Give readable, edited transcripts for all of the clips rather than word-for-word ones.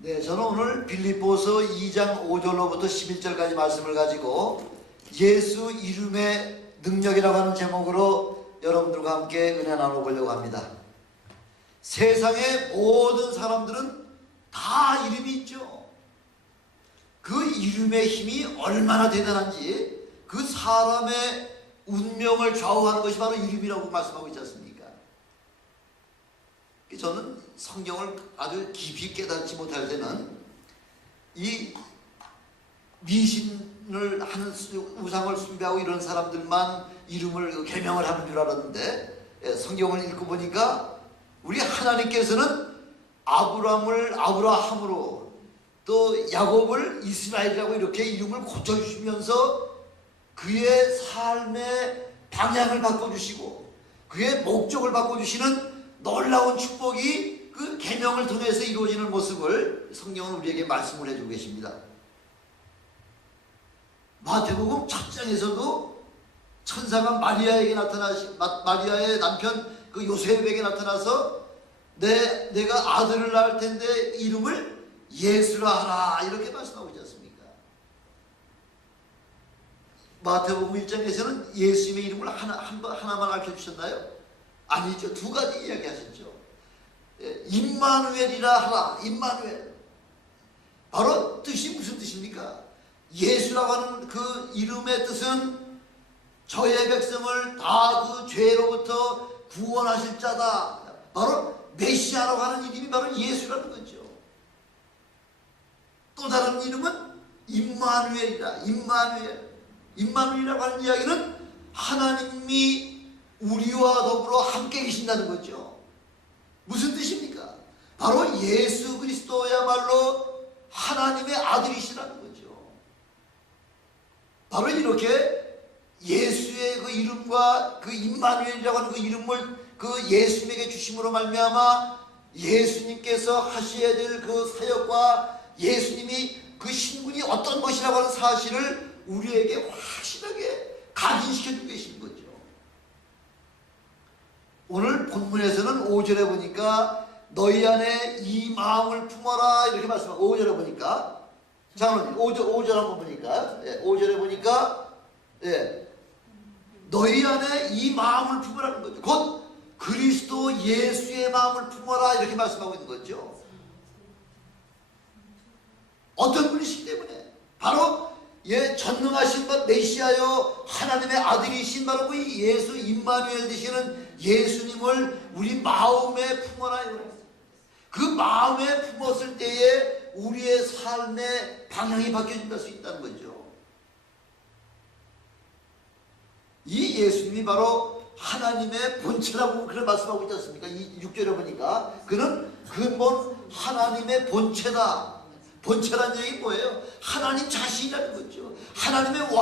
네, 저는 오늘 빌립보서 2장 5절로부터 11절까지 말씀을 가지고 예수 이름의 능력이라고 하는 제목으로 여러분들과 함께 은혜 나눠보려고 합니다. 세상의 모든 사람들은 다 이름이 있죠. 그 이름의 힘이 얼마나 대단한지 그 사람의 운명을 좌우하는 것이 바로 이름이라고 말씀하고 있지 않습니까? 저는 성경을 아주 깊이 깨닫지 못할 때는 이 미신을 하는 우상을 숭배하고 이런 사람들만 이름을 개명을 하는 줄 알았는데, 성경을 읽고 보니까 우리 하나님께서는 아브라함을 아브라함으로 또 야곱을 이스라엘이라고 이렇게 이름을 고쳐주시면서 그의 삶의 방향을 바꿔주시고 그의 목적을 바꿔주시는 놀라운 축복이 그 계명을 통해서 이루어지는 모습을 성경은 우리에게 말씀을 해주고 계십니다. 마태복음 첫 장에서도 천사가 마리아에게 마리아의 남편 그 요셉에게 나타나서 내가 아들을 낳을 텐데 이름을 예수라 하라 이렇게 말씀하고 있지 않습니까? 마태복음 1장에서는 예수님의 이름을 하나만 알려주셨나요? 아니죠. 두 가지 이야기하셨죠. 임마누엘이라 하라. 임마누엘. 바로 뜻이 무슨 뜻입니까? 예수라고 하는 그 이름의 뜻은 저의 백성을 다 그 죄로부터 구원하실 자다. 바로 메시아라고 하는 이름이 바로 예수라는 거죠. 또 다른 이름은 임마누엘이라. 임마누엘이라고 하는 이야기는 하나님이 우리와 더불어 함께 계신다는 거죠. 무슨 뜻입니까? 바로 예수 그리스도야말로 하나님의 아들이시라는 거죠. 바로 이렇게 예수의 그 이름과 그 임마누엘이라고 하는 그 이름을 그 예수님에게 주심으로 말미암아 예수님께서 하셔야 될 그 사역과 예수님이 그 신분이 어떤 것이라고 하는 사실을 우리에게 확실하게 각인시켜주고 계신 거죠. 오늘 본문에서는 5절에 보니까 너희 안에 이 마음을 품어라 이렇게 말씀하고 5절에 보니까 장로님 5절 한번 보니까 5절에 보니까 너희 안에 이 마음을 품으라는 거죠. 곧 그리스도 예수의 마음을 품어라 이렇게 말씀하고 있는 거죠. 어떤 분이시기 때문에 바로 전능하신 메시아요 하나님의 아들이신 바로 그 예수 임마누엘 되시는 예수님을 우리 마음에 품어라. 그 마음에 품었을 때에 우리의 삶의 방향이 바뀌어질 수 있다는 거죠. 이 예수님이 바로 하나님의 본체라고 그렇게 말씀하고 있지 않습니까? 이 6절에 보니까 그는 근본 하나님의 본체다. 본체라는 얘기 뭐예요? 하나님 자신이라는 거죠. 하나님의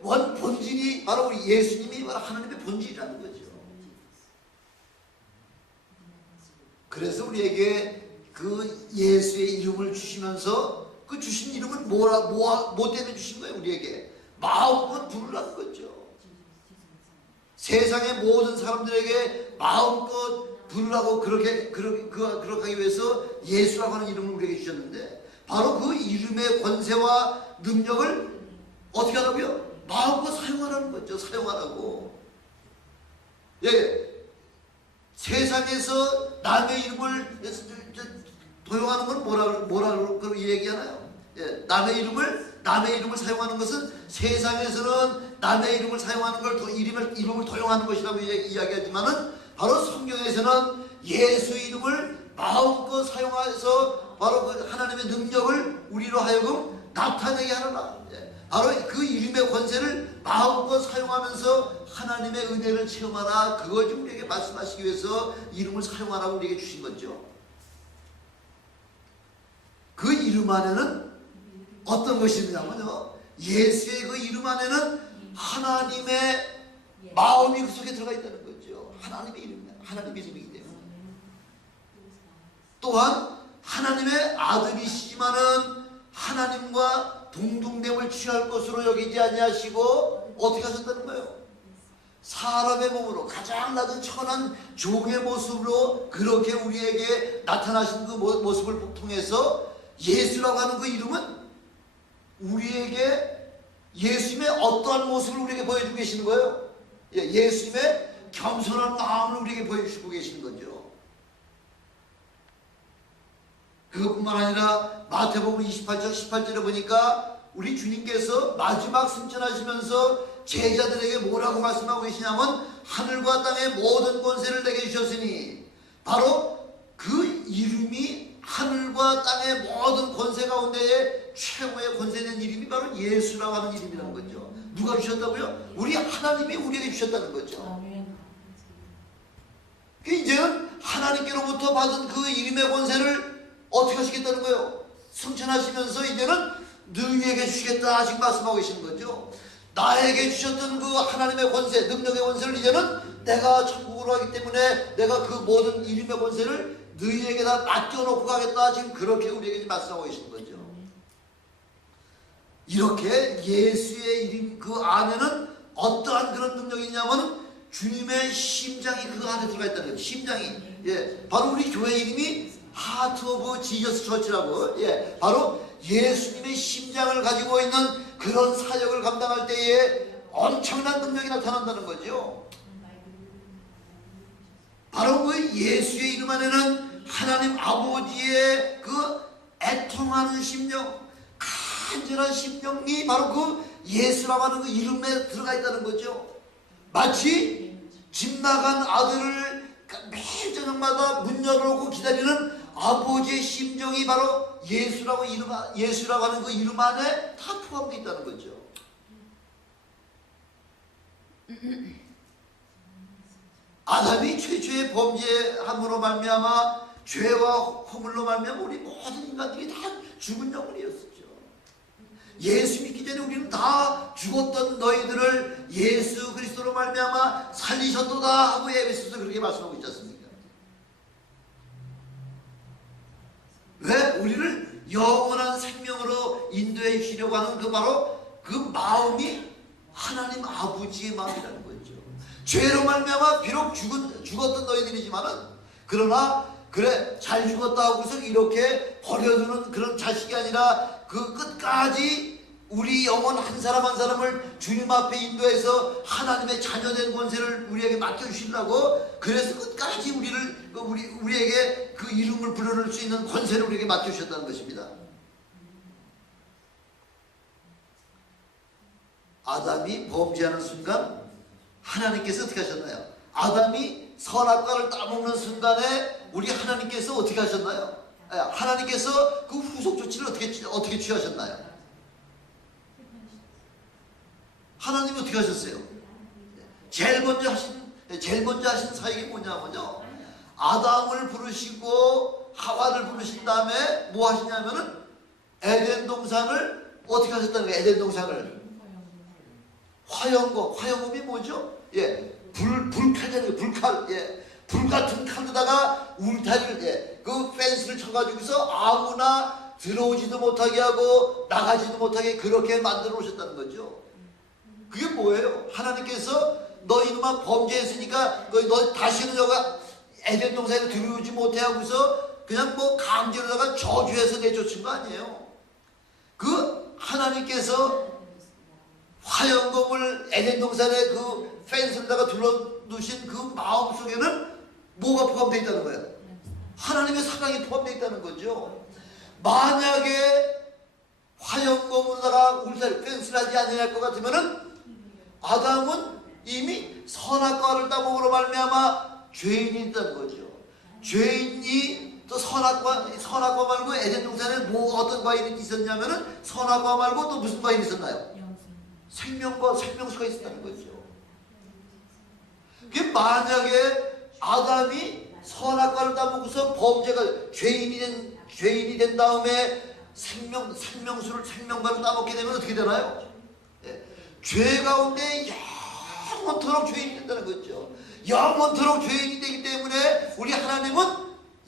원 본질이 바로 우리 예수님이 바로 하나님의 본질이라는 거죠. 그래서 우리에게 그 예수의 이름을 주시면서 그 주신 이름은 뭐 때문에 주신 거예요? 우리에게 마음껏 부르라는 거죠. 세상의 모든 사람들에게 마음껏 부르라고 그렇게 하기 위해서 예수라고 하는 이름을 우리에게 주셨는데 바로 그 이름의 권세와 능력을 어떻게 하라고요? 마음껏 사용하라는 거죠. 사용하라고. 세상에서 남의 이름을 도용하는 건 뭐라고 얘기하나요? 남의 이름을 사용하는 것은 세상에서는 남의 이름을 사용하는 걸 이름을 도용하는 것이라고 이야기하지만은 바로 성경에서는 예수 이름을 마음껏 사용해서 바로 그 하나님의 능력을 우리로 하여금 나타내게 하느라 바로 그 이름의 권세를 마음껏 사용하면서 하나님의 은혜를 체험하라. 그걸 좀 우리에게 말씀하시기 위해서 이름을 사용하라고 우리에게 주신 거죠. 그 이름 안에는 어떤 것이 있냐면요, 예수의 그 이름 안에는 하나님의 마음이 그 속에 들어가 있다는 거죠. 하나님의 이름이기 때문에. 또한 하나님의 아들이시지만은 하나님과 동등됨을 취할 것으로 여기지 아니하시고 어떻게 하셨다는 거예요? 사람의 몸으로 가장 낮은 천한 종의 모습으로 그렇게 우리에게 나타나신 그 모습을 통해서 예수라고 하는 그 이름은 우리에게 예수님의 어떠한 모습을 우리에게 보여주고 계시는 거예요? 예수님의 겸손한 마음을 우리에게 보여주시고 계시는 거죠. 그것뿐만 아니라 마태복음 28장 18절에 보니까 우리 주님께서 마지막 승천하시면서 제자들에게 뭐라고 말씀하고 계시냐면 하늘과 땅의 모든 권세를 내게 주셨으니, 바로 그 이름이 하늘과 땅의 모든 권세 가운데에 최고의 권세된 이름이 바로 예수라고 하는 이름이라는 거죠. 누가 주셨다고요? 우리 하나님이 우리에게 주셨다는 거죠. 이제는 하나님께로부터 받은 그 이름의 권세를 어떻게 하시겠다는 거예요? 승천하시면서 이제는 너희에게 주시겠다 지금 말씀하고 계시는 거죠. 나에게 주셨던 그 하나님의 권세, 능력의 권세를 이제는 내가 천국으로 하기 때문에 내가 그 모든 이름의 권세를 너희에게 다 맡겨놓고 가겠다 지금 그렇게 우리에게 말씀하고 계시는 거죠. 이렇게 예수의 이름 그 안에는 어떠한 그런 능력이 있냐면 주님의 심장이 그 안에 들어가 있다는 거예요. 심장이. 바로 우리 교회 이름이 하트 오브 지저스 처치라고, 바로 예수님의 심장을 가지고 있는 그런 사역을 감당할 때에 엄청난 능력이 나타난다는 거죠. 바로 그 예수의 이름 안에는 하나님 아버지의 그 애통하는 심령, 간절한 심령이 바로 그 예수라고 하는 그 이름에 들어가 있다는 거죠. 마치 집 나간 아들을 매일 저녁마다 문 열어놓고 기다리는 아버지의 심정이 바로 예수라고 하는 그 이름 안에 다 포함되어 있다는 거죠. 아담이 최초의 범죄함으로 말미암아 죄와 허물로 말미암아 우리 모든 인간들이 다 죽은 영혼이었었죠. 예수 믿기 전에 우리는 다 죽었던 너희들을 예수 그리스도로 말미암아 살리셨도다 하고 에베소서 그렇게 말씀하고 있지 않습니까? 왜? 우리를 영원한 생명으로 인도해 주시려고 하는 그 바로 그 마음이 하나님 아버지의 마음이라는 거죠. 죄로 말미암아 비록 죽었던 너희들이지만은, 그러나 그래 잘 죽었다 하고서 이렇게 버려두는 그런 자식이 아니라 그 끝까지 우리 영혼 한 사람 한 사람을 주님 앞에 인도해서 하나님의 자녀된 권세를 우리에게 맡겨주시려고, 그래서 끝까지 우리에게 그 이름을 불러낼 수 있는 권세를 우리에게 맡겨주셨다는 것입니다. 아담이 범죄하는 순간 하나님께서 어떻게 하셨나요? 아담이 선악과를 따먹는 순간에 우리 하나님께서 어떻게 하셨나요? 하나님께서 그 후속 조치를 어떻게 취하셨나요? 하나님이 어떻게 하셨어요? 제일 먼저 하신 사역이 뭐냐면요, 아담을 부르시고 하와를 부르신 다음에 뭐 하시냐면은 에덴 동산을 어떻게 하셨다는 거예요? 에덴 동산을 화영검이 뭐죠? 불칼이잖아요. 불 같은 칼로다가 울타리를, 그 펜스를 쳐가지고서 아무나 들어오지도 못하게 하고 나가지도 못하게 그렇게 만들어 오셨다는 거죠. 그게 뭐예요? 하나님께서 너 이놈아 범죄했으니까 너 다시는 너가 에덴 동산에 들어오지 못해 하고서 그냥 뭐 강제로다가 저주해서 내쫓은 거 아니에요. 그 하나님께서 화영검을 에덴 동산에 그 펜스에다가 둘러두신 그 마음 속에는 뭐가 포함되어 있다는 거예요? 하나님의 사랑이 포함되어 있다는 거죠. 만약에 화영검으로다가 울타리 펜스를 하지 않을 것 같으면은 아담은 이미 선악과를 따먹으로 말미암아 죄인이 있다는 거죠. 죄인이 또 선악과 말고 에덴 동산에 뭐 어떤 과일이 있었냐면은 선악과 말고 또 무슨 과일이 있었나요? 생명과 생명수가 있었다는 거죠. 그 만약에 아담이 선악과를 따먹고서 범죄가 죄인이 된 다음에 생명과를 따먹게 되면 어떻게 되나요? 죄 가운데 영원토록 죄인이 된다는 거죠. 영원토록 죄인이 되기 때문에 우리 하나님은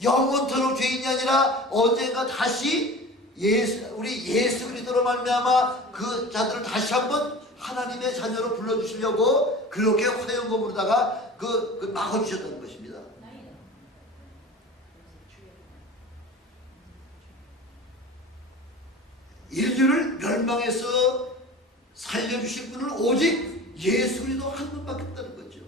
영원토록 죄인이 아니라 언젠가 다시 우리 예수 그리스도로 말미암아 그 자들을 다시 한번 하나님의 자녀로 불러주시려고 그렇게 화영검으로다가 막아주셨다는 것입니다. 인류를 멸망해서 살려주실 분은 오직 예수 그리스도 한 분밖에 없다는 거죠.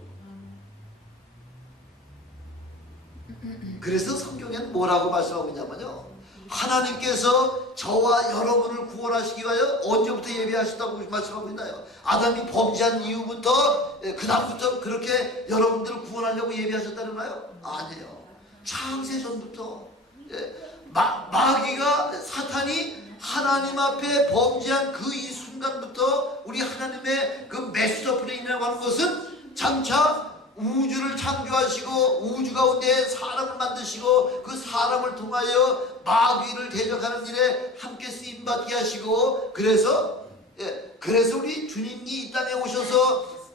그래서 성경에는 뭐라고 말씀하고 있냐면요, 하나님께서 저와 여러분을 구원하시기 위하여 언제부터 예비하셨다고 말씀하고 있나요? 아담이 범죄한 이후부터, 그 다음부터 그렇게 여러분들을 구원하려고 예비하셨다는가요? 아니에요. 창세 전부터. 마귀가, 사탄이 하나님 앞에 범죄한 그 이 순간부터 우리 하나님의 그 메시저 플레인이라고 하는 것은 장차 우주를 창조하시고 우주 가운데 사람을 만드시고 그 사람을 통하여 마귀를 대적하는 일에 함께 쓰임받게 하시고, 그래서 우리 주님이 이 땅에 오셔서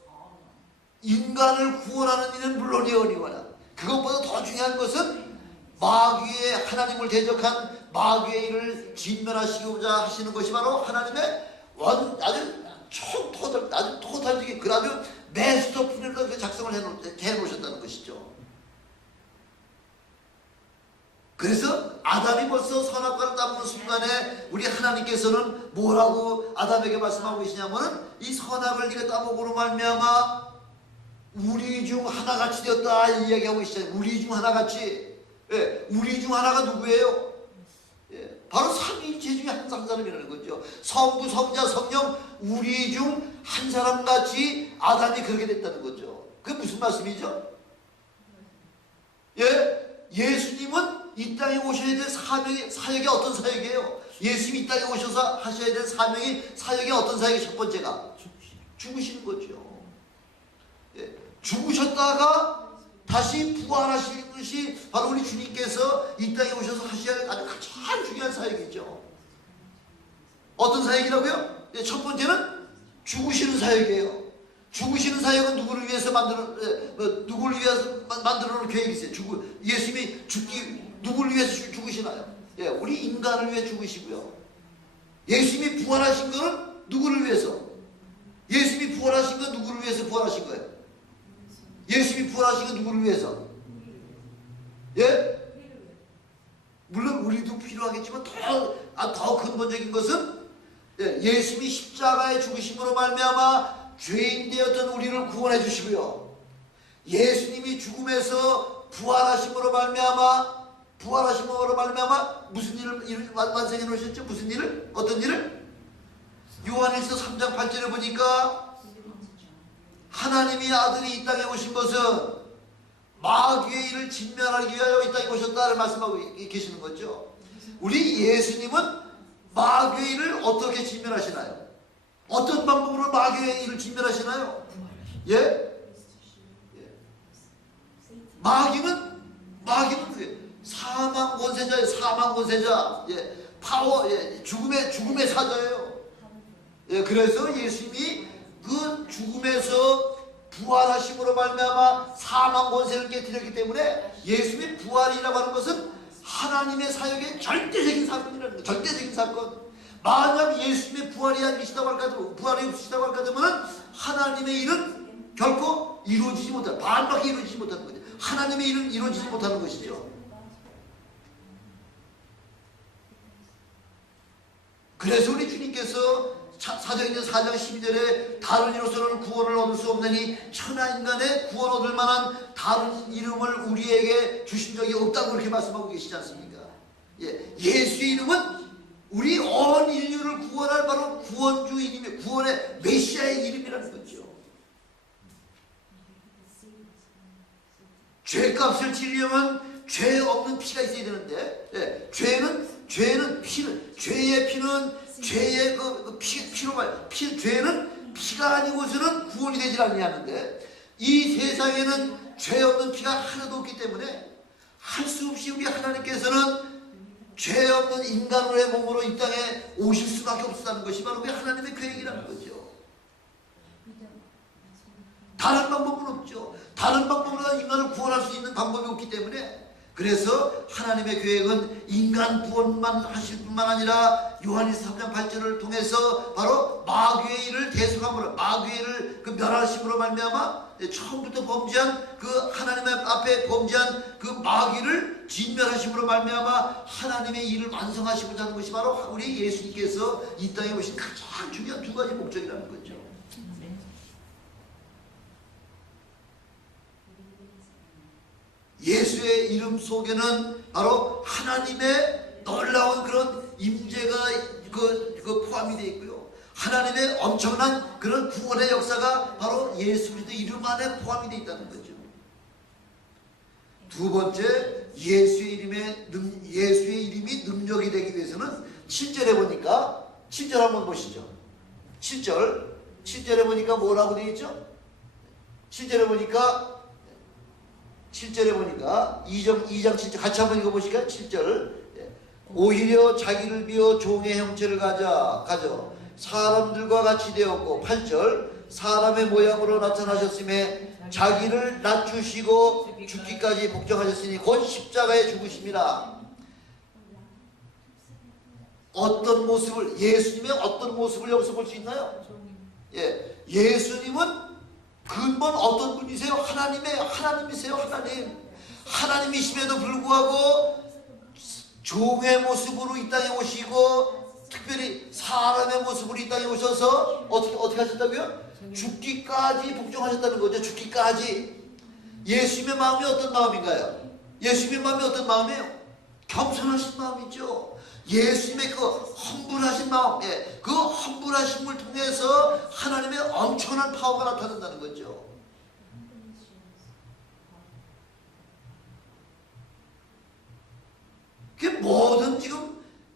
인간을 구원하는 일은 물론이오니와 그것보다 더 중요한 것은 마귀의, 하나님을 대적한 마귀의 일을 진멸하시고자 하시는 것이 바로 하나님의 아주 토탈적인 그라도 메스터 플랜을 작성을 해놓으셨다는 것이죠. 그래서 아담이 벌써 선악과를 따먹는 순간에 우리 하나님께서는 뭐라고 아담에게 말씀하고 계시냐면은 이 선악을 네가 따먹으로 말미암아 우리 중 하나같이 되었다 이 이야기하고 계시잖아요. 우리 중 하나같이. 우리 중 하나가 누구예요? 바로 삼위일체 중에 한 사람이라는 거죠. 성부, 성자, 성령 우리 중 한 사람같이 아담이 그렇게 됐다는 거죠. 그게 무슨 말씀이죠? 예수님은 이 땅에 오셔야 될 사역이 어떤 사역이에요? 예수님이 이 땅에 오셔서 하셔야 될 사역이 어떤 사역이 첫 번째가? 죽으시는 거죠. 죽으셨다가 다시 부활하시는 것이 바로 우리 주님께서 이 땅에 오셔서 하셔야 할 아주 가장 중요한 사역이죠. 어떤 사역이라고요? 첫 번째는 죽으시는 사역이에요. 죽으시는 사역은 누구를 위해서 만들어 놓은 계획이 있어요. 예수님이 누구를 위해서 죽으시나요? 우리 인간을 위해 죽으시고요. 예수님이 부활하신 것은 누구를 위해서? 예수님이 부활하신 건 누구를 위해서 부활하신 거예요? 예수님이 부활하신 건 누구를 위해서? 물론 우리도 필요하겠지만 더 근본적인 것은 예수님이 십자가에 죽으심으로 말미암아 죄인 되었던 우리를 구원해 주시고요. 예수님이 죽음에서 부활하심으로 말미암아 무슨 일을 완성해 놓으셨죠? 무슨 일을? 어떤 일을? 요한일서 3장 8절에 보니까 하나님의 아들이 이 땅에 오신 것은 마귀의 일을 진멸하기 위하여 이 땅에 오셨다를 말씀하고 계시는 거죠. 우리 예수님은 마귀의 일을 어떻게 진멸하시나요? 어떤 방법으로 마귀의 일을 진멸하시나요? 마귀는 사망 권세자예요. 사망 권세자. 죽음의 사자예요. 그래서 예수님이 그 죽음에서 부활하심으로 말미암아 사망 권세를 깨뜨렸기 때문에 예수님의 부활이라고 하는 것은 하나님의 사역의 절대적인 사건이라는 거예요. 절대적인 사건. 만약 예수님의 부활이 없으시다고 할까 되면 하나님의 일은 결코 이루어지지 못하는, 반밖에 이루어지지 못하는 거죠. 하나님의 일은 이루어지지 못하는 것이죠. 그래서 우리 주님께서 사도행전 4장 12절에 다른 이로서는 구원을 얻을 수 없느니 천하 인간의 구원 얻을 만한 다른 이름을 우리에게 주신 적이 없다고 그렇게 말씀하고 계시지 않습니까? 예수의 이름은 우리 온 인류를 구원할 바로 구원주 이름이, 구원의 메시아의 이름이라는 거죠. 죄값을 치르려면 죄 없는 피가 있어야 되는데, 죄의 피는 죄의 피로 말, 죄는 피가 아니고서는 구원이 되질 아니하는데, 이 세상에는 죄 없는 피가 하나도 없기 때문에 할 수 없이 우리 하나님께서는 죄 없는 인간의 몸으로 이 땅에 오실 수밖에 없었다는 것이 바로 우리 하나님의 계획이라는 거죠. 다른 방법은 없죠. 다른 방법으로 인간을 구원할 수 있는 방법이 없기 때문에 그래서 하나님의 계획은 인간 구원만 하실 뿐만 아니라 요한일서 3장 8절을 통해서 바로 마귀의 일을 대속함으로, 마귀의 일을 그 멸하심으로 말미암아 처음부터 범죄한 그 하나님 앞에 범죄한 그 마귀를 진멸하심으로 말미암아 하나님의 일을 완성하시고자 하는 것이 바로 우리 예수님께서 이 땅에 오신 가장 중요한 두 가지 목적이라는 거죠. 예수의 이름 속에는 바로 하나님의 놀라운 그런 임재가 포함이 되어 있고요. 하나님의 엄청난 그런 구원의 역사가 바로 예수 그리스도 이름 안에 포함이 되어 있다는 거죠. 두 번째, 예수의 이름이 능력이 되기 위해서는 7절에 보니까 7절 한번 보시죠. 7절에 보니까 뭐라고 되어 있죠? 7절에 보니까 2장 7절 같이 한번 읽어보실까요? 7절 오히려 자기를 비워 종의 형체를 가져 사람들과 같이 되었고 8절 사람의 모양으로 나타나셨음에 자기를 낮추시고 죽기까지 복종하셨으니 곧 십자가에 죽으심이라. 어떤 모습을, 예수님의 어떤 모습을 여기서 볼 수 있나요? 예수님은 근본 어떤 분이세요? 하나님이세요. 하나님이심에도 불구하고 종의 모습으로 이 땅에 오시고 특별히 사람의 모습으로 이 땅에 오셔서 어떻게 하셨다고요? 죽기까지 복종하셨다는 거죠. 죽기까지. 예수님의 마음이 어떤 마음인가요? 예수님의 마음이 어떤 마음이에요? 겸손하신 마음이죠. 예수님의 그 험불하신 마음, 그 험불하심을 통해서 하나님의 엄청난 파워가 나타난다는 거죠.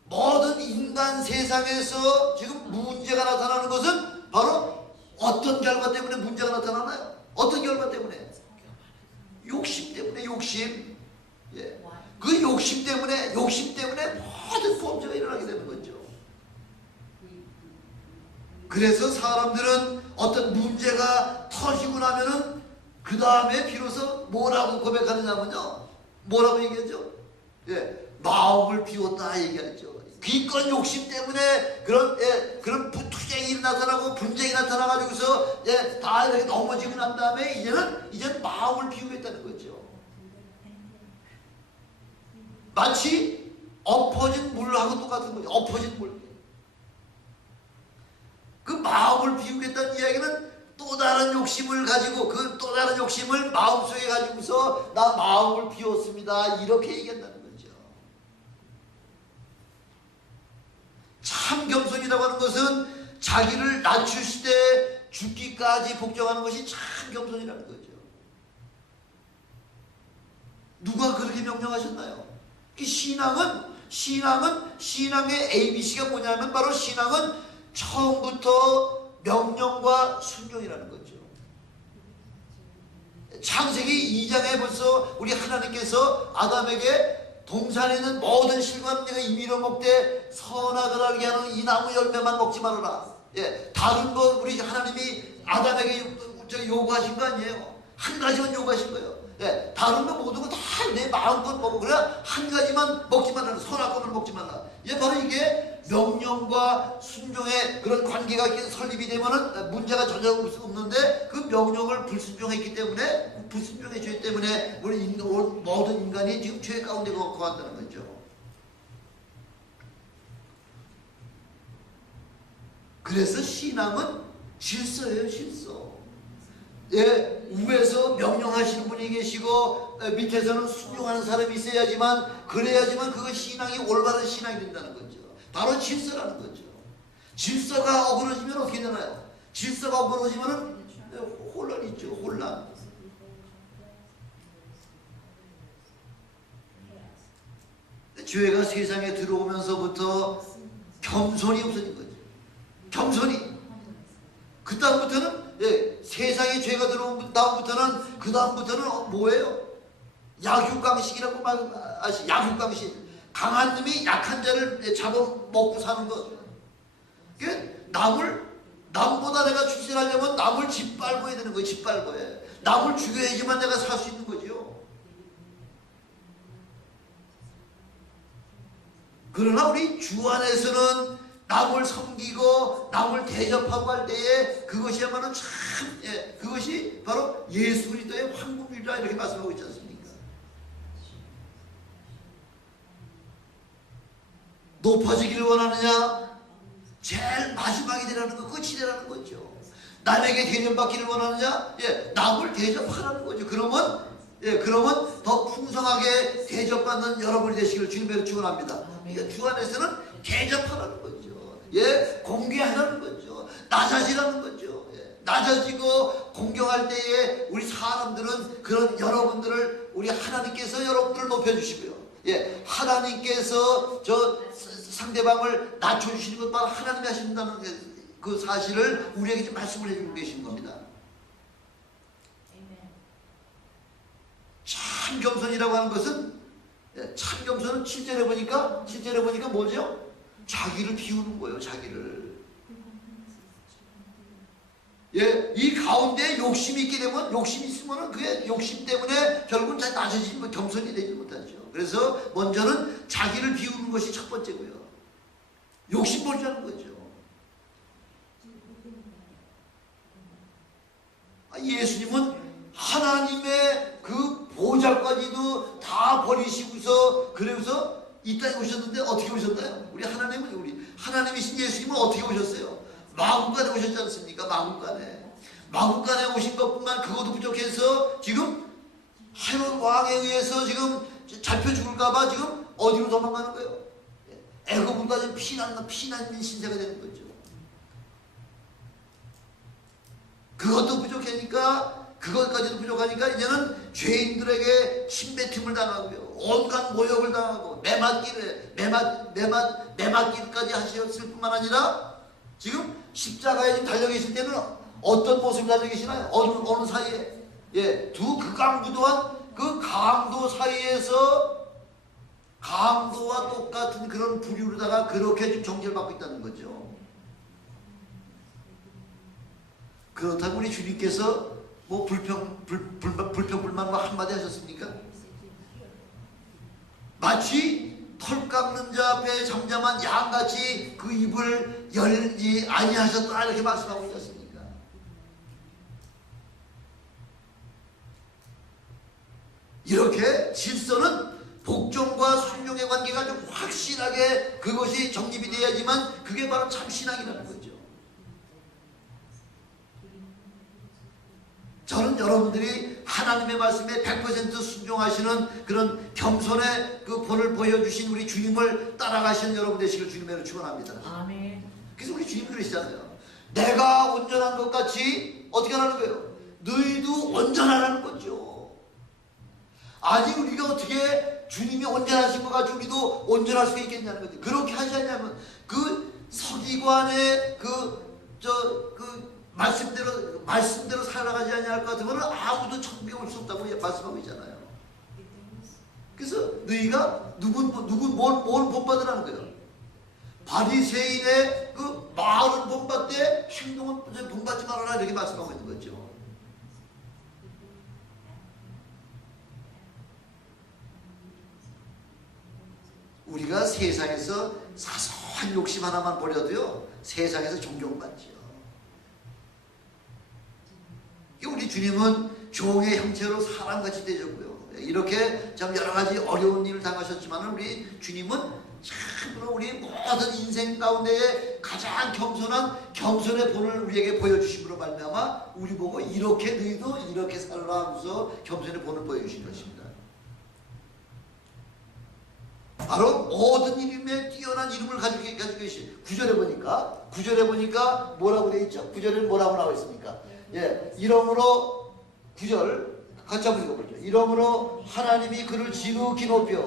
모든 인간 세상에서 지금 문제가 나타나는 것은 바로 어떤 결과 때문에 문제가 나타나나요? 어떤 결과 때문에? 욕심 때문에, 욕심. 그 욕심 때문에 모든 범죄가 일어나게 되는 거죠. 그래서 사람들은 어떤 문제가 터지고 나면은 그 다음에 비로소 뭐라고 고백하느냐면요, 뭐라고 얘기하죠? 마음을 비웠다 얘기하죠. 기껏 욕심 때문에 그런 투쟁이 나타나고 분쟁이 나타나가지고서 다 이렇게 넘어지고 난 다음에 이제는 마음을 비우겠다는 거죠. 마치 엎어진 물하고 똑같은 거죠. 엎어진 물. 그 마음을 비우겠다는 이야기는 또 다른 욕심을 가지고 그 또 다른 욕심을 마음속에 가지고서 나 마음을 비웠습니다. 이렇게 얘기한다는 거죠. 참 겸손이라고 하는 것은 자기를 낮추시되 죽기까지 복종하는 것이 참 겸손이라는 거죠. 누가 그렇게 명령하셨나요? 신앙의 ABC가 뭐냐면 바로 신앙은 처음부터 명령과 순종이라는 거죠. 창세기 2장에 벌써 우리 하나님께서 아담에게 동산에 있는 모든 실과는 내가 임의로 먹되 선악을 알게 하는 이 나무 열매만 먹지 말아라. 다른 거 우리 하나님이 아담에게 요구하신 거 아니에요. 한 가지만 요구하신 거예요. 다른 거 모든 거 다 내 마음껏 먹어. 그래 한 가지만 먹지 말라. 선악과만 먹지 말라. 바로 이게 명령과 순종의 그런 관계가 설립이 되면은 문제가 전혀 없는데 그 명령을 불순종했기 때문에 불순종의 죄 때문에 우리 모든 인간이 지금 죄 가운데 거한다는 거죠. 그래서 신앙은 질서예요, 질서. 위에서 명령하시는 분이 계시고 밑에서는 순종하는 사람이 있어야지만 그래야지만 그 신앙이 올바른 신앙이 된다는 거죠. 바로 질서라는 거죠. 질서가 어그러지면 어떻게 되나요? 질서가 어그러지면 혼란이 있죠. 혼란. 죄가 세상에 들어오면서부터 겸손이 없어진 거죠. 겸손이. 그 다음부터는 세상에 죄가 들어온 다음부터는 그 다음부터는 뭐예요? 약육강식이라고 말하시. 약육강식. 강한 놈이 약한 자를 잡아먹고 사는 것. 남보다 내가 출세하려면 남을 짓밟아야 되는 거예요. 짓밟아야. 남을 죽여야지만 내가 살 수 있는 거죠. 그러나 우리 주 안에서는 남을 섬기고 남을 대접하고 할 때에 그것이야말로 참 그것이 바로 예수 그리스도의 황금률이라 이렇게 말씀하고 있지 않습니까? 높아지기를 원하느냐? 제일 마지막이 되라는 거, 끝이 되라는 거죠. 남에게 대접받기를 원하느냐? 남을 대접하라는 거죠. 그러면 더 풍성하게 대접받는 여러분이 되시기를 주님으로 축원합니다. 그러니까 주 안에서는 대접하라는 거죠. 공개하라는 거죠. 낮아지라는 거죠. 낮아지고 공경할 때에 우리 사람들은 그런 여러분들을 우리 하나님께서 여러분들을 높여주시고요. 하나님께서 저 상대방을 낮춰주시는 것 바로 하나님이 하신다는 그 사실을 우리에게 좀 말씀을 해주고 계시는 겁니다. 참 겸손이라고 하는 것은 참 겸손은 7절에 보니까 뭐죠? 자기를 비우는 거예요. 자기를. 이 가운데 욕심이 있게 되면 욕심이 있으면 그게 욕심 때문에 결국은 잘 낮아지면 겸손이 되지 못하죠. 그래서 먼저는 자기를 비우는 것이 첫 번째고요. 욕심 버리자는 거죠. 예수님은 하나님의 그 보좌까지도 다 버리시고서 그래서 이 땅에 오셨는데 어떻게 오셨나요? 우리 하나님이신 예수님은 어떻게 오셨어요? 마구간에 오셨지 않습니까? 마구간에 오신 것뿐만 그것도 부족해서 지금 헤롯 왕에 의해서 지금 잡혀 죽을까봐 지금 어디로 도망가는 거예요? 애굽으로 지금 피난민 신세가 되는 거죠. 그것까지도 부족하니까 이제는 죄인들에게 침뱉음을 당하고요. 온갖 모욕을 당하고 매맞기까지 하셨을 뿐만 아니라 지금 십자가에 지금 달려 계실 때는 어떤 모습이 달려 계시나요? 어느 사이에? 두 극강부도한 그 강도 사이에서 강도와 똑같은 그런 부류로다가 그렇게 지금 정죄를 받고 있다는 거죠. 그렇다고 우리 주님께서 뭐 불평불만 뭐 한마디 하셨습니까? 마치 털 깎는 자 앞에 잠잠한 양같이 그 입을 열지 아니하셨다 이렇게 말씀하고 있지 않습니까? 이렇게 질서는 복종과 순종의 관계가 좀 확실하게 그것이 정립이 돼야지만 그게 바로 참 신앙이라는 거죠. 저는 여러분들이 하나님의 말씀에 100% 순종하시는 그런 겸손의 그 본을 보여주신 우리 주님을 따라가시는 여러분 되시길 주님으로 축원합니다. 아멘. 그래서 우리 주님 그러시잖아요. 내가 온전한 것 같이 어떻게 하라는 거예요? 너희도 온전하라는 거죠. 아직 우리가 어떻게 주님이 온전하신 것 같이 우리도 온전할 수 있겠냐는 거죠. 그렇게 하지 않냐면 그 서기관의 말씀대로 살아가지 않을 것 같으면 아무도 천국에 올 수 없다고 말씀하고 있잖아요. 그래서 너희가 뭘 본받으라는 거예요? 바리새인의 그 말은 본받되 행동은 본받지 말아라 이렇게 말씀하고 있는 거죠. 우리가 세상에서 사소한 욕심 하나만 버려도요 세상에서 존경받지요. 우리 주님은 종의 형체로 사람같이 되셨고요. 이렇게 참 여러 가지 어려운 일을 당하셨지만 우리 주님은 참으로 우리 모든 인생 가운데에 가장 겸손의 본을 우리에게 보여주심으로 말미암아 우리 보고 이렇게 너희도 이렇게 살라 하면서 겸손의 본을 보여주신 것입니다. 바로 모든 이름에 뛰어난 이름을 가지고 계신 9절에 보니까 뭐라고 되어 있죠? 9절에 뭐라고 나와 있습니까? 이러므로 9절 같이 한번 읽어보죠. 이러므로 하나님이 그를 지극히 높여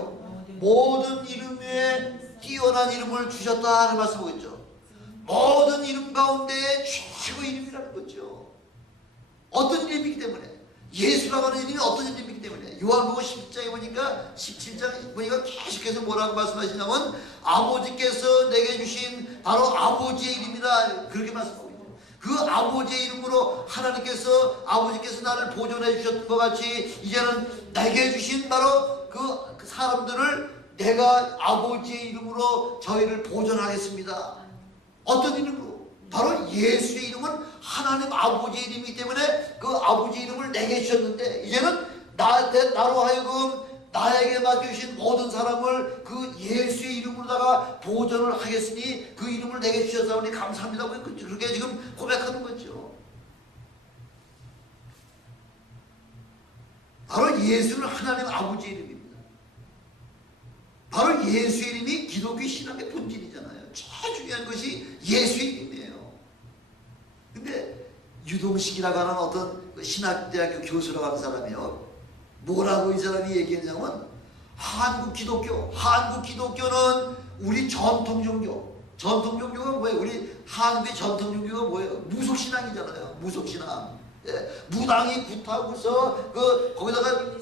모든 이름 위에 뛰어난 이름을 주셨다는 말씀하고 있죠. 모든 이름 가운데 최고의 이름이라는 거죠. 어떤 이름이기 때문에 예수라고 하는 이름이 어떤 이름이기 때문에 요한복음 17장에 보니까 계속해서 뭐라고 말씀하시냐면 아버지께서 내게 주신 바로 아버지의 이름이다 그렇게 말씀하고 있죠. 그 아버지의 이름으로 아버지께서 나를 보존해 주셨던 것 같이 이제는 내게 주신 바로 그 사람들을 내가 아버지의 이름으로 저희를 보존하겠습니다. 어떤 이름으로? 바로 예수의 이름은 하나님 아버지의 이름이기 때문에 그 아버지의 이름을 내게 주셨는데, 이제는 나로 하여금 나에게 맡겨주신 모든 사람을 그 예수의 이름으로다가 보존을 하겠으니 그 이름을 내게 주셔서 감사합니다. 그렇게 지금 고백하는 거죠. 바로 예수는 하나님 아버지의 이름입니다. 바로 예수의 이름이 기독교 신앙의 본질이잖아요. 제일 중요한 것이 예수의 이름이에요. 근데 유동식이라고 하는 어떤 신학대학교 교수라고 하는 사람이요, 뭐라고 이 사람이 얘기했냐면, 한국 기독교는 우리 전통 종교가 뭐예요? 우리 한국의 전통 종교가 뭐예요? 무속신앙이잖아요. 무속신앙. 예, 무당이 굿하고서 거기다가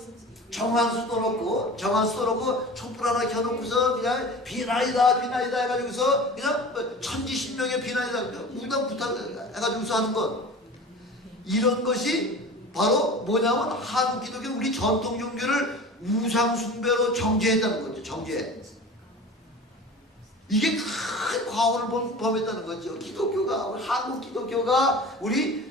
정한수 떠놓고 촛불 하나 켜놓고서 그냥 비나이다 해가지고서 그냥 천지신명의 비나이다 무당 굿하고 해가지고서 하는 것, 이런 것이 바로 뭐냐면 한국 기독교는 우리 전통 종교를 우상 숭배로 정죄했다는 거죠. 정죄. 이게 큰 과오를 범했다는 거죠. 한국 기독교가 우리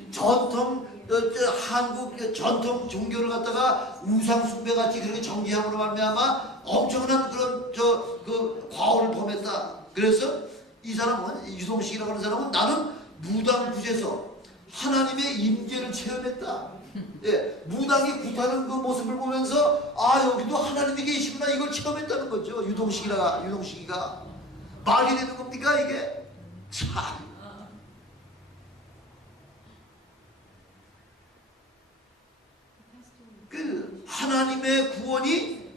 한국 전통 종교를 갖다가 우상 숭배 같이 그렇게 정죄함으로 말미암아 엄청난 그 과오를 범했다. 그래서 이 사람은, 유동식이라고 하는 사람은, 나는 무당굿에서 하나님의 임재를 체험했다. 예, 무당이 굿하는 그 모습을 보면서 여기도 하나님이 계시구나, 이걸 체험했다는 거죠. 유동식이가 말이 되는 겁니까 이게? 참. 그 하나님의 구원이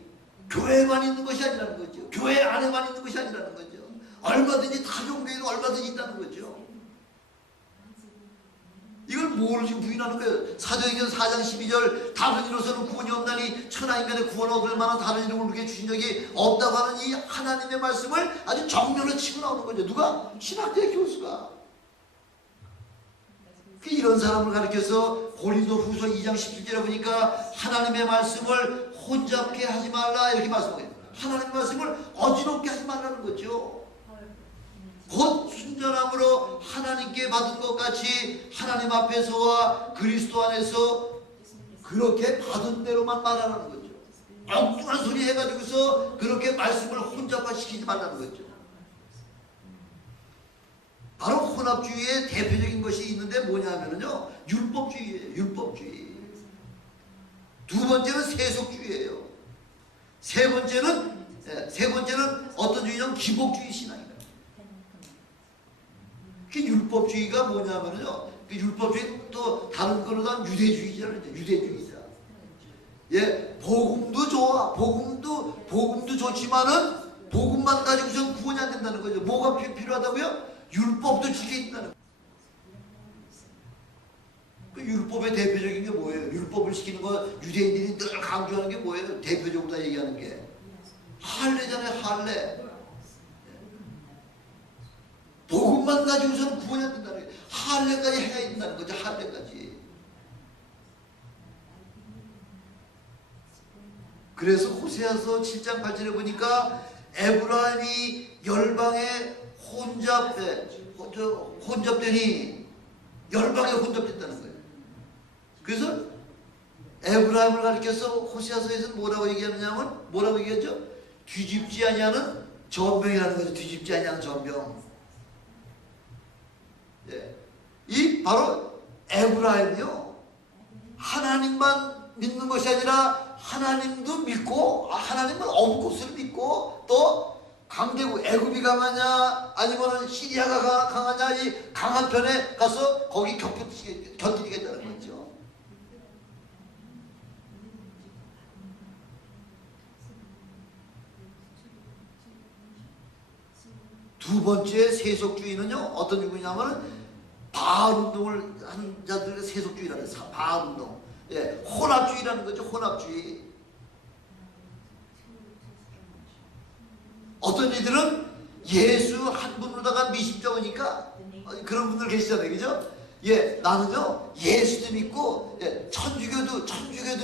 교회만 있는 것이 아니라는 거죠. 교회 안에만 있는 것이 아니라는 거죠. 얼마든지 타종교에도 얼마든지 있다는 거죠. 이걸 뭘 지금 부인하는 거예요? 사도행전 4장 12절 다른 이로서는 구원이 없나니 천하인간의 구원 얻을 만한 다른 이름을 우리에게 주신 적이 없다고 하는 이 하나님의 말씀을 아주 정면으로 치고 나오는 거죠. 누가? 신학대 교수가. 이런 사람을 가리켜서 고린도후서 2장 17절에 보니까 하나님의 말씀을 혼잡게 하지 말라 이렇게 말씀해요. 하나님의 말씀을 어지럽게 하지 말라는 거죠. 곧 순전함으로 하나님께 받은 것 같이 하나님 앞에서와 그리스도 안에서 그렇게 받은 대로만 말하라는 거죠. 엉뚱한 소리 해가지고서 그렇게 말씀을 혼잡화시키지 말라는 거죠. 바로 혼합주의의 대표적인 것이 있는데 뭐냐면요, 율법주의예요. 율법주의. 두 번째는 세속주의예요. 세 번째는 어떤 주의냐면 기복주의 신앙입니다. 그 율법주의가 뭐냐면요, 그 율법주의 또 다른 거로 다 유대주의잖아요. 유대주의자. 예, 복음도 좋아. 복음도 좋지만은 복음만 가지고선 구원이 안 된다는 거죠. 뭐가 필요하다고요? 율법도 지켜야 된다는 거예요. 그 율법의 대표적인 게 뭐예요? 율법을 지키는 거 유대인들이 늘 강조하는 게 뭐예요? 대표적으로 다 얘기하는 게 할례잖아요. 할례. 복음만 가지고서는 구원이 안 된다는 거예요. 할례까지 해야 된다는 거죠. 할례까지. 그래서 호세아서 7장 8절에 보니까 에브라임이 열방에 혼잡되니 열방에 혼잡됐다는 거예요. 그래서 에브라임을 가리켜서 호세아서에서는 뭐라고 얘기하느냐면, 뭐라고 얘기하죠? 뒤집지 아니하는 전병이라는 거죠. 뒤집지 아니하는 전병. 예. 이 바로 에브라임이요, 하나님만 믿는 것이 아니라 하나님도 믿고, 하나님은 엄고스를 믿고, 또 강대국 애굽이 강하냐 아니면 시리아가 강하냐, 이 강한 편에 가서 거기 견디겠다는 거죠. 두 번째 세속주의는요, 어떤 주의냐면 바알 운동을 하는 자들의 세속주의라는 거예요. 바알 운동. 예, 혼합주의라는 거죠. 혼합주의. 어떤 이들은 예수 한 분으로다가 미심쩍으니까, 그런 분들 계시잖아요. 그죠? 예, 나는요 예수도 믿고, 예, 천주교도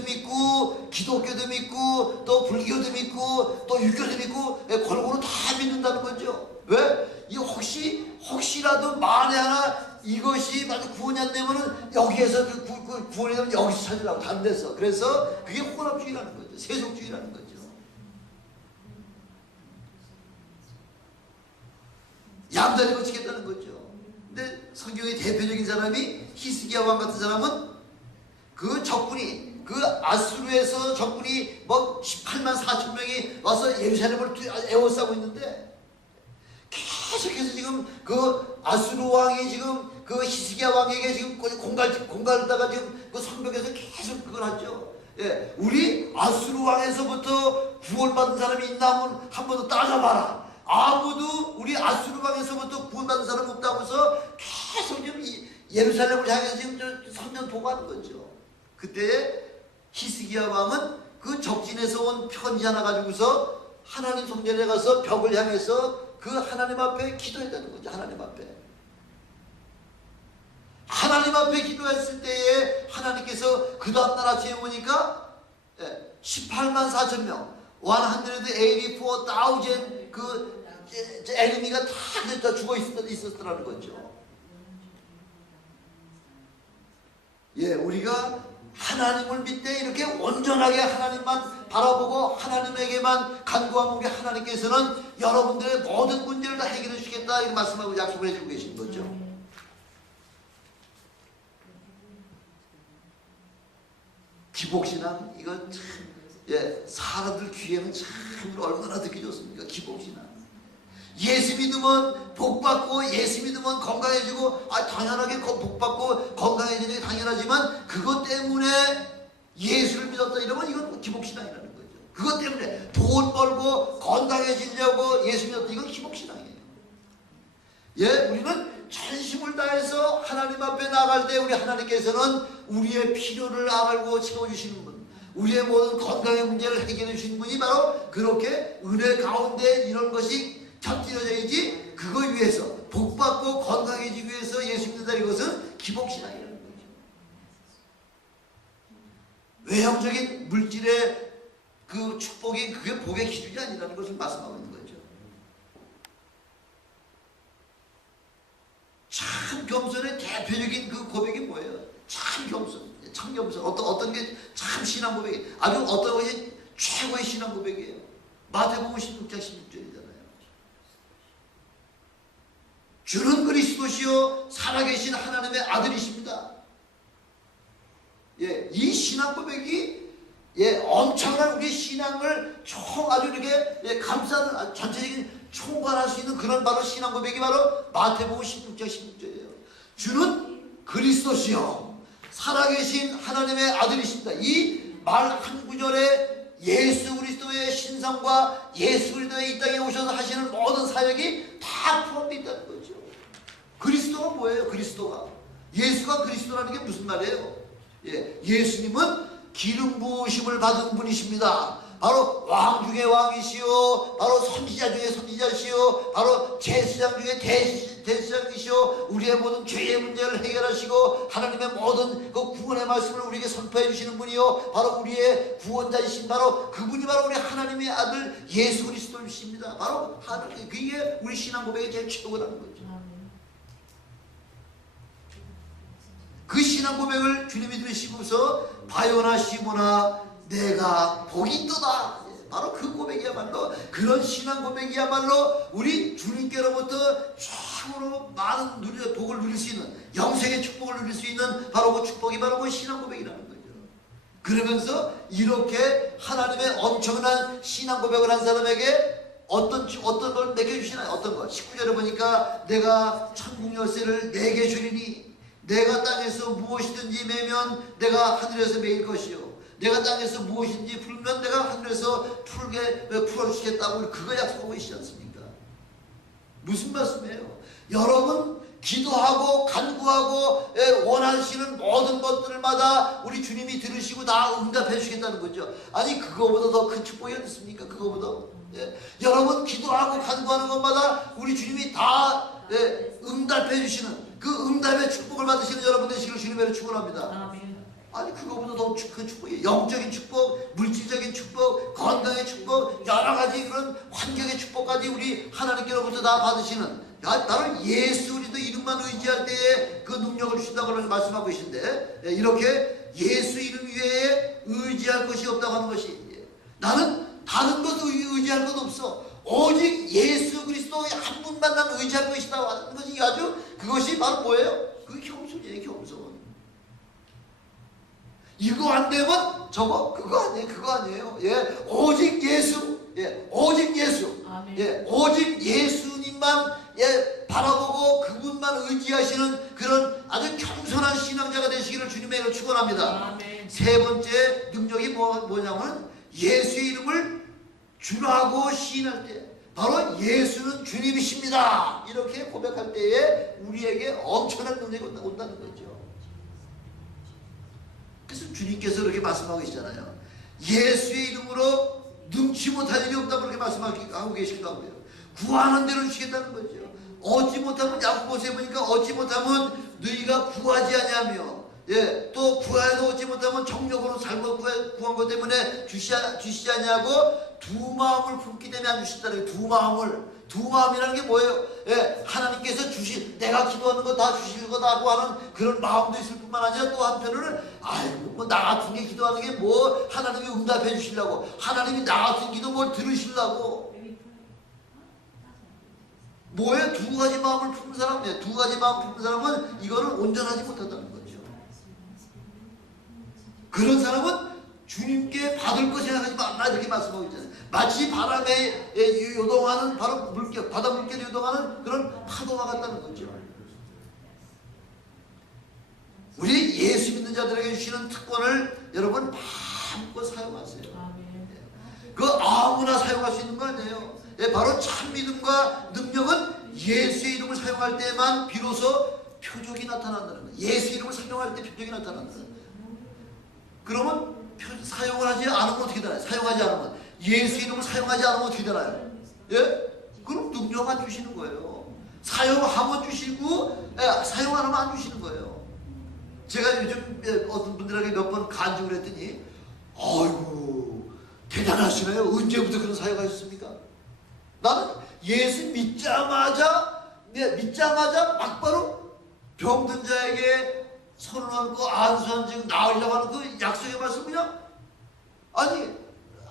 믿고, 기독교도 믿고, 또 불교도 믿고, 또 유교도 믿고, 예, 골고루 다 믿는다는 거죠. 왜? 이 혹시라도 만에 하나 이것이 만약 구원이 안 되면은 여기에서 구원이 되면 여기서 찾으려고 다른 데서. 그래서 그게 혼합주의라는 거죠. 세속주의라는 거죠. 얌전히 거치겠다는 거죠. 근데 성경의 대표적인 사람이 히스기야 왕 같은 사람은 그 적군이, 그 아수르에서 적군이 뭐 18만 4천 명이 와서 예루살렘을 에워싸고 있는데 계속해서 지금 그 아수르 왕이 지금 그 히스기야 왕에게 지금 공갈다가 지금 그 성벽에서 계속 그걸 하죠. 예, 우리 아수르 왕에서부터 구원받은 사람이 있나 하면 한 번 더 따져봐라. 아무도 우리 아수르 왕에서부터 구원받은 사람 없다고 해서 계속 지금 예루살렘을 향해서 지금 선전 보고하는 거죠. 그때 히스기야 왕은 그 적진에서 온 편지 하나 가지고서 하나님 성전에 가서 벽을 향해서 그 하나님 앞에 기도해야 되는 거죠. 하나님 앞에. 하나님 앞에 기도했을 때에 하나님께서 그 다음날 아침에 보니까 18만 4천 명 184,000 그 에니미가 다 죽어 있었더라는 거죠. 예, 우리가 하나님을 믿되 이렇게 온전하게 하나님만 바라보고 하나님에게만 간구하면 우리 하나님께서는 여러분들의 모든 문제를 다 해결해 주시겠다 이렇게 말씀하고 약속을 해주고 계신 거죠. 기복신앙 이거 참, 예, 사람들 귀에는 참 얼마나 듣기 좋습니까? 기복신앙. 예수 믿으면 복받고 예수 믿으면 건강해지고, 당연하게 복받고 건강해지는 게 당연하지만 그것 때문에 예수를 믿었다 이러면 이건 기복신앙이라는 거죠. 그것 때문에 돈 벌고 건강해지려고 예수 믿었다 이건 기복신앙이에요. 예, 우리는 전심을 다해서 하나님 앞에 나갈 때 우리 하나님께서는 우리의 필요를 알고 채워주시는 분, 우리의 모든 건강의 문제를 해결해 주시는 분이 바로 그렇게 은혜 가운데 이런 것이 곁들여져야지. 그거 위해서 복받고 건강해지기 위해서 예수 믿는다 이것은 기복신앙이라는 거죠. 외형적인 물질의 그 축복이 그게 복의 기준이 아니라는 것을 말씀하고 있는 거죠. 참 겸손의 대표적인 그 고백이 뭐예요? 참 겸손, 참 겸손. 어떤 게 참 신앙 고백이에요. 아주 어떤 것이 최고의 신앙 고백이에요. 마태복음 16장 16절이잖아요. 주는 그리스도시요 살아계신 하나님의 아들이십니다. 예, 이 신앙 고백이 엄청난 우리 신앙을 아주 이렇게 감싸는 전체적인 총괄할 수 있는 그런 바로 신앙 고백이 바로 마태복음 16장 16절이에요. 주는 그리스도시요 살아계신 하나님의 아들이십니다. 이 말 한 구절에 예수 그리스도의 신성과 예수 그리스도의 이 땅에 오셔서 하시는 모든 사역이 다 포함되어 있다는 거죠. 그리스도가 뭐예요? 그리스도가 예수가 그리스도라는 게 무슨 말이에요? 예수님은 기름 부으심을 받은 분이십니다. 바로 왕 중에 왕이시오, 바로 선지자 중에 선지자시오, 바로 제사장 중에 대제사장이시오. 우리의 모든 죄의 문제를 해결하시고 하나님의 모든 그 구원의 말씀을 우리에게 선포해 주시는 분이요, 바로 우리의 구원자이신 바로 그분이 바로 우리 하나님의 아들 예수 그리스도이십니다. 바로 하나님, 그게 우리 신앙 고백의 제일 최고라는 거죠. 그 신앙 고백을 주님이 들으시고서 바요나 시모나 내가 복이 있도다. 바로 그 고백이야말로, 그런 신앙 고백이야말로 우리 주님께로부터 참으로 많은 복을 누릴 수 있는, 영생의 축복을 누릴 수 있는 바로 그 축복이 바로 그 신앙 고백이라는 거죠. 그러면서 이렇게 하나님의 엄청난 신앙 고백을 한 사람에게 어떤 걸 먹여주시나요? 어떤 거? 19절에 보니까 내가 천국 열쇠를 내게 주리니 내가 땅에서 무엇이든지 매면 내가 하늘에서 매일 것이요, 내가 땅에서 무엇인지 풀면 내가 하늘에서 풀어주시겠다고 그거 약속하고 계시지 않습니까? 무슨 말씀이에요? 여러분 기도하고 간구하고 원하시는 모든 것들마다 우리 주님이 들으시고 다 응답해 주시겠다는 거죠. 아니 그거보다 더 큰 축복이 어디 있습니까? 그거보다. 여러분 기도하고 간구하는 것마다 우리 주님이 다 응답해 주시는, 그 응답의 축복을 받으시는 여러분 되시기를 주님으로 축원합니다. 아멘. 아니 그거보다 더 큰 축복이 영적인 축복, 물질적인 축복, 건강의 축복, 여러 가지 그런 환경의 축복까지 우리 하나님께로부터 다 받으시는, 나는 예수 그리스도 이름만 의지할 때에 그 능력을 주신다고 말씀하고 계신데, 이렇게 예수 이름 외에 의지할 것이 없다고 하는 것이, 나는 다른 것을 의지할 것 없어, 오직 예수 그리스도 한 분만 나는 의지할 것이다 하는 것이 아주, 그것이 바로 뭐예요? 그 겸손이에요. 겸손. 이거 안 되면 저거 그거 아니에요. 그거 아니에요. 예, 오직 예수. 예, 오직 예수. 아멘. 예, 오직 예수님만 예 바라보고 그분만 의지하시는 그런 아주 겸손한 신앙자가 되시기를 주님의 이름으로 축원합니다. 아멘. 세 번째 능력이 뭐냐면 예수의 이름을 주라고 시인할 때, 바로 예수는 주님이십니다 이렇게 고백할 때에 우리에게 엄청난 능력이 온다는 거죠. 그래서 주님께서 그렇게 말씀하고 계시잖아요. 예수의 이름으로 능치 못할 일이 없다고 그렇게 말씀하고 계시기도 하고요. 구하는 대로 주시겠다는 거죠. 얻지 못하면, 야고보서에 보니까 얻지 못하면 너희가 구하지 아니하며, 예, 또 구하여도 얻지 못하면 정력으로 잘못 구한 것 때문에 주시지 아니하고 두 마음을 품기 때문에 안 주신다는 거예요. 두 마음을. 두 마음이라는 게 뭐예요? 예, 하나님께서 내가 기도하는 거 다 주실 거다고 하는 그런 마음도 있을 뿐만 아니라, 또 한편으로는 아이고 뭐 나 같은 게 기도하는 게 뭐 하나님이 응답해 주시려고, 하나님이 나 같은 기도 뭘 들으시려고, 뭐예요? 두 가지 마음을 품는 사람이에요. 두 가지 마음 품는 사람은 이거는 온전하지 못한다는 거죠. 그런 사람은 주님께 받을 거 생각하지 말라 이렇게 말씀하고 있잖아요. 마치 바람에 요동하는 바로 물결, 바다 물결에 요동하는 그런 파도와 같다는 거죠. 우리 예수 믿는 자들에게 주시는 특권을 여러분 마음껏 사용하세요. 그 아무나 사용할 수 있는 거 아니에요. 바로 참 믿음과 능력은 예수의 이름을 사용할 때만 비로소 표적이 나타난다는 거예요. 예수 이름을 사용할 때 표적이 나타난다는 거예요. 그러면 사용을 하지 않으면 어떻게 되나요? 사용하지 않으면, 예수 이름을 사용하지 않으면 어떻게 되나요? 예? 그럼 능력만 주시는 거예요. 사용하면 주시고, 예, 사용 안 하면 안 주시는 거예요. 제가 요즘 어떤 분들에게 몇 번 간증을 했더니, 아이고 대단하시네요. 언제부터 그런 사역하셨습니까? 나는 예수 믿자마자 막바로 병든 자에게 손을 얹고 안수한 즉 나으리라고 하는 그 약속의 말씀이냐? 아니,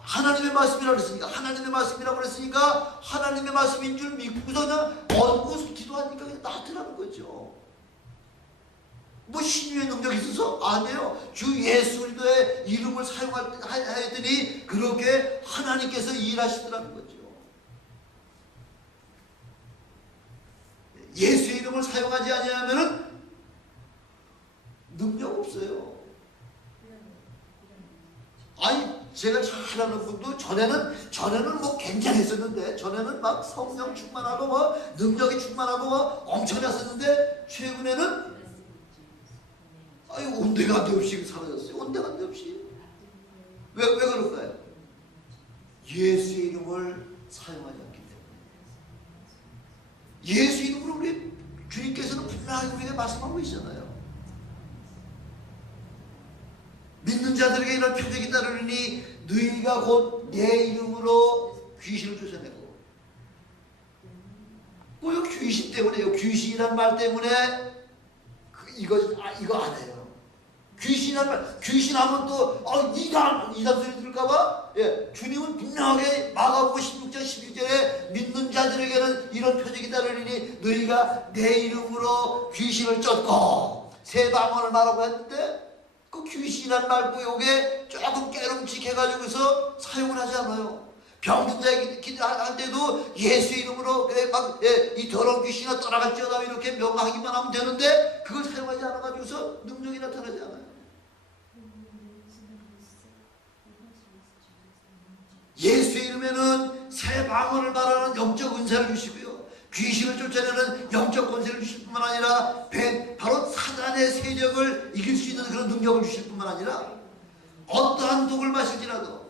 하나님의 말씀이라고 그랬으니까, 하나님의 말씀이라고 그랬으니까 하나님의 말씀인 줄 믿고서 그냥 얹고 기도하니까 그냥 나더라는 거죠. 뭐 신유의 능력이 있어서? 아니에요. 주 예수 그리스도의 이름을 사용하더니 그렇게 하나님께서 일하시더라는 거죠. 예수의 이름을 사용하지 아니하면은 능력 없어요. 아니, 제가 잘 아는 분도 전에는 뭐 굉장했었는데, 전에는 막 성령 충만하고 뭐 능력이 충만하고 뭐 엄청났었는데, 최근에는 아니 온데간데 없이 사라졌어요. 온데간데 없이. 왜 그럴까요? 예수의 이름을 사용하지 않기 때문에. 예수 이름으로 우리 주님께서는 분명하게 우리에게 말씀하고 있잖아요. 믿는 자들에게 이런 표적이 따르니 너희가 곧 내 이름으로 귀신을 쫓아내고, 뭐요? 귀신 때문에요. 귀신이란 말 때문에 이거 안 해요. 귀신이란 말, 귀신하면 또 이단 소리 들을까봐, 예, 주님은 분명하게 마가복음 16장 11절에 믿는 자들에게는 이런 표적이 따르니 너희가 내 이름으로 귀신을 쫓고 새 방언을 말하고 했는데, 그 귀신이란 말고 요게 조금 깨름직해가지고서 사용을 하지 않아요. 병든 자에게 기도할 때도 예수 이름으로 그래 막 이 더러운 귀신아 떠나갈지어다 이렇게 명하기만 하면 되는데, 그걸 사용하지 않아가지고서 능력이 나타나지 않아요. 예수의 이름에는 새 방언을 말하는 영적 은사를 주시고요, 귀신을 쫓아내는 영적 권세를 주실 뿐만 아니라 바로 사단의 세력을 이길 수 있는 그런 능력을 주실 뿐만 아니라 어떠한 독을 마실지라도,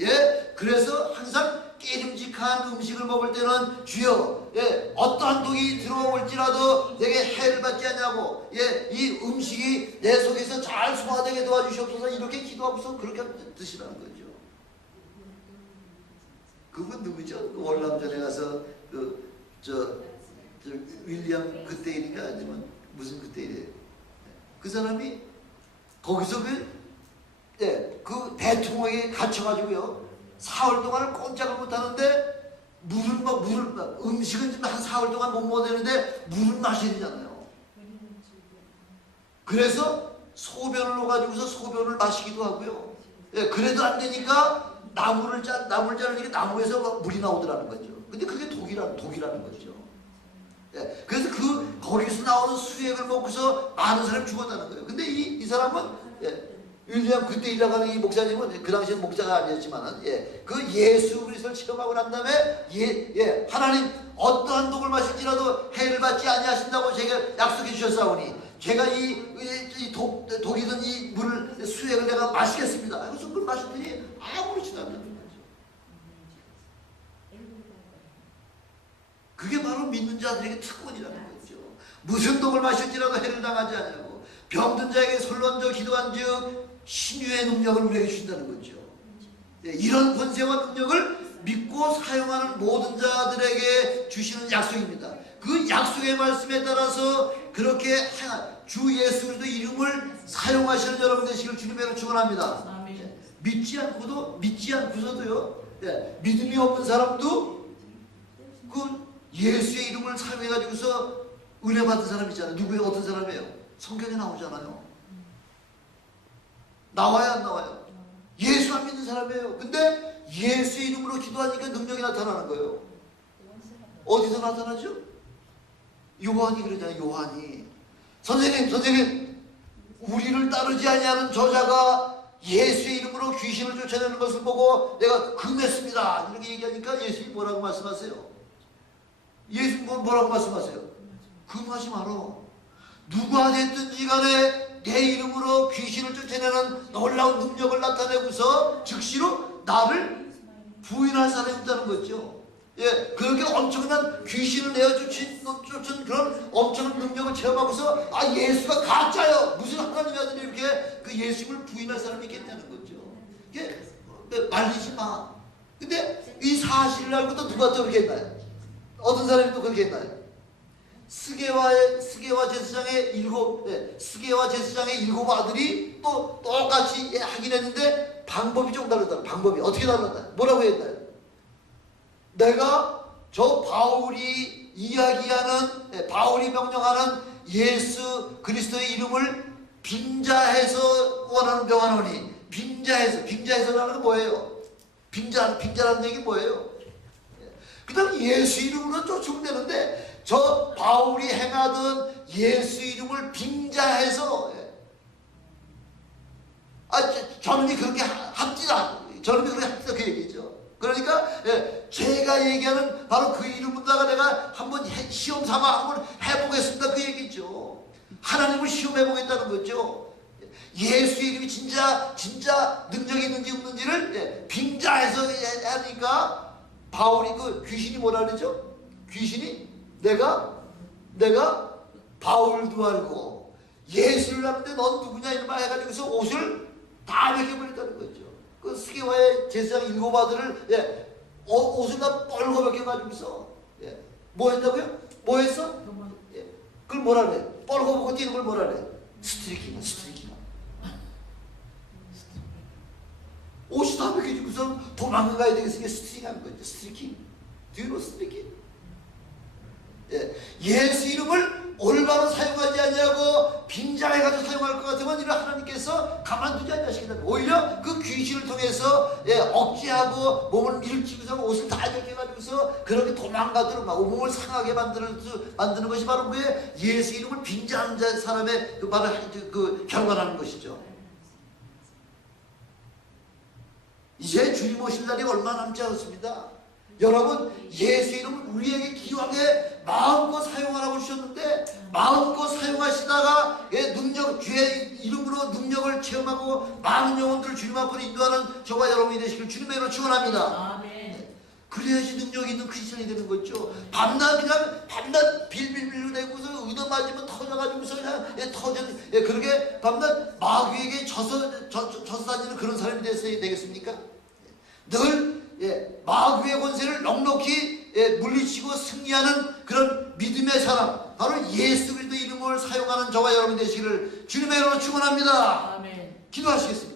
예, 그래서 항상 깨름직한 음식을 먹을 때는 주여 어떠한 독이 들어올지라도 내게 해를 받지 않냐고 이 음식이 내 속에서 잘 소화되게 도와주시옵소서 이렇게 기도하고서 그렇게 드시라는 거죠. 그분 누구죠? 그 월남전에 가서 저 윌리엄 그때일인가 아니면 무슨 그때일이에요. 그 사람이 거기서 그 대통령에게 갇혀가지고요 4월 동안을 꼼짝을 못하는데 음식은 좀 한 4월 동안 못 먹었는데 물을 마셔야 되잖아요. 그래서 소변을 넣어가지고서 소변을 마시기도 하고요. 그래도 안 되니까 나무를 자르니까 나무에서 물이 나오더라는 거죠. 근데 그게 독이라는 거죠. 그래서 거기서 나오는 수액을 먹고서 많은 사람이 죽었다는 거예요. 근데 이 사람은 윌리엄 그때 일나가는 이 목사님은 그 당시에 목사가 아니었지만은 그 예수 그리스도를 체험하고 난 다음에 하나님 어떠한 독을 마실지라도 해를 받지 아니하신다고 제가 약속해 주셨사오니 제가 이 독이든 이 물을 수액을 내가 마시겠습니다. 그래서 그걸 마셨더니 아무렇지도 않다는 거죠. 그게 바로 믿는 자들에게 특권이라는 거죠. 무슨 독을 마실지라도 해를 당하지 않냐고 병든 자에게 솔론져 기도한즉 신유의 능력을 우리에게 주신다는 거죠. 이런 권세와 능력을 믿고 사용하는 모든 자들에게 주시는 약속입니다. 그 약속의 말씀에 따라서 그렇게 주 예수 그리스도 이름을 사용하시는 여러분 되시길 주님으로 축원합니다. 믿지 않고서도요. 믿음이 없는 사람도 그 예수의 이름을 사용해가지고서 은혜 받은 사람 있잖아요. 누구의 어떤 사람이에요? 성경에 나오잖아요. 나와요 안 나와요? 예수 안 믿는 사람이에요. 근데 예수의 이름으로 기도하니까 능력이 나타나는 거예요. 어디서 나타나죠? 요한이 그러잖아요. 요한이 선생님 우리를 따르지 아니하는 저자가 예수의 이름으로 귀신을 쫓아내는 것을 보고 내가 금했습니다 이렇게 얘기하니까 예수님이 뭐라고 말씀하세요? 예수님 뭐라고 말씀하세요? 금하지 마라. 누가 됐든지 간에 내 이름으로 귀신을 쫓아내는 놀라운 능력을 나타내고서 즉시로 나를 부인할 사람이 있다는 거죠. 그렇게 엄청난 귀신을 쫓은 그런 엄청난 능력을 체험하고서 예수가 가짜요 무슨 하나님이 아들이 이렇게 그 예수님을 부인할 사람이 있겠다는 거죠. 말리지 마. 근데 이 사실을 알고 또 누가 또 그렇게 했나요? 어떤 사람이 또 그렇게 했나요? 스게와 제사장의 일곱 아들이 또 똑같이 하긴 했는데 방법이 좀 다르다. 방법이 어떻게 달랐나요? 뭐라고 했나요? 내가 저 바울이 바울이 명령하는 예수 그리스도의 이름을 빙자해서 원하는 병하노니 빙자해서라는 건 뭐예요? 빙자라는 얘기 뭐예요? 그 다음 예수 이름으로 쫓으면 되는데 저 바울이 행하던 예수 이름을 빙자해서 저놈이 그렇게 합디다 그 얘기죠. 그러니까 제가 얘기하는 바로 그 이름으로다가 내가 한번 시험 삼아 한번 해보겠습니다 그 얘기죠. 하나님을 시험해보겠다는 거죠. 예수 이름이 진짜 능력이 있는지 없는지를 빙자해서 하니까 바울이 그 귀신이 뭐라 그러죠? 귀신이 내가 바울도 알고 예수를 아는데 넌 누구냐 이런 말 해가지고서 옷을 다 벗겨버렸다는 거죠. 그 스게와의 제사장 일곱 아들을 옷을 다 뻘고 벗겨가지고서 뭐 했다고요? 뭐 했어? 그걸 뭐라 그래? 뻘고 벗고 뛰는 걸 뭐라 그래? 스트리킹 옷이 다 벗겨지고서 도망가야 되겠으니까 스트리킹 하는 거죠. 스트리킹. Do you know 스트리킹? 예수 이름을 올바로 사용하지 아니하고 빙자해가지고 사용할 것 같으면 이를 하나님께서 가만두지 아니하시겠다. 오히려 그 귀신을 통해서 억제하고 몸을 밀치고서 옷을 다 벗겨가지고서 그렇게 도망가도록 막 몸을 상하게 만드는 것이 바로 그의 예수 이름을 빙자하는 사람의 그 결과라는 것이죠. 이제 주님 오실 날이 얼마 남지 않았습니다. 여러분 예수 이름을 우리에게 귀하게 마음껏 사용하라고 주셨는데 마음껏 사용하시다가 주의 이름으로 능력을 체험하고 많은 영혼들을 주님 앞으로 인도하는 저와 여러분이 되시길 주님의 이름으로 축원합니다. 그래야지 능력 있는 크리스천이 되는 거죠. 밤낮 그냥 밤낮 빌빌빌 대고서 의도 맞으면 터져가지고서 그냥 그렇게 밤낮 마귀에게 져서 다니는 그런 사람이 되겠습니까? 늘 마귀의 권세를 넉넉히 물리치고 승리하는 그런 믿음의 사람, 바로 예수 그리스도 이름을 사용하는 저와 여러분 되시기를 주님의 이름으로 축원합니다. 아멘. 기도하시겠습니다.